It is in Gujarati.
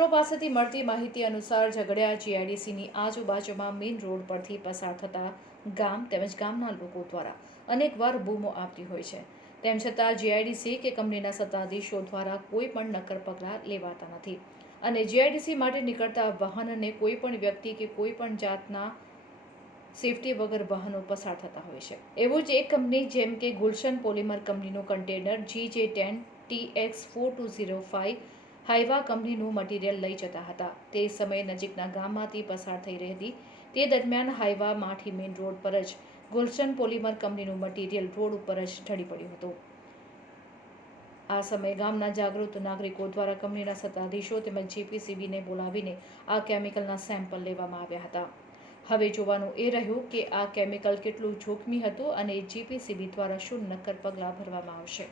સૂત્રો પાસેથી મળતી માહિતી અનુસાર ઝઘડિયા જીઆઈડીસીની આજુબાજુમાં મેઇન રોડ પરથી પસાર થતા ગામ તેમજ ગામના લોકો દ્વારા અનેકવાર બૂમો આવતી હોય છે. તેમ છતાં જીઆઈડીસી કે કંપનીના સત્તાધીશો દ્વારા કોઈ પણ નક્કર પગલાં લેવાતા નથી અને જીઆઈડીસી માટે નીકળતા વાહનને કોઈ પણ વ્યક્તિ કે કોઈ પણ જાતના સેફટી વગર વાહનો પસાર થતા હોય છે. એવું જ એક કંપની જેમ કે ગુલશન પોલિમર કંપનીનું કન્ટેનર GJ10 TX4205 હાઇવા કંપનીનું મટીરીયલ લઈ જતા હતા. તે સમયે નજીકના ગામમાંથી પસાર થઈ રહી હતી. તે દરમિયાન હાઇવા માઠી મેઇન રોડ પર જ ગુલશન પોલિમર કંપનીનું મટીરીયલ રોડ ઉપર જ ઢળી પડ્યું હતું. આ સમયે ગામના જાગૃત નાગરિકો દ્વારા કંપનીના સત્તાધીશો તેમજ જીપીસીબીને બોલાવીને આ કેમિકલના સેમ્પલ લેવામાં આવ્યા હતા. હવે જોવાનું એ રહ્યું કે આ કેમિકલ કેટલું જોખમી હતું અને જીપીસીબી દ્વારા શું નક્કર પગલાં ભરવામાં આવશે.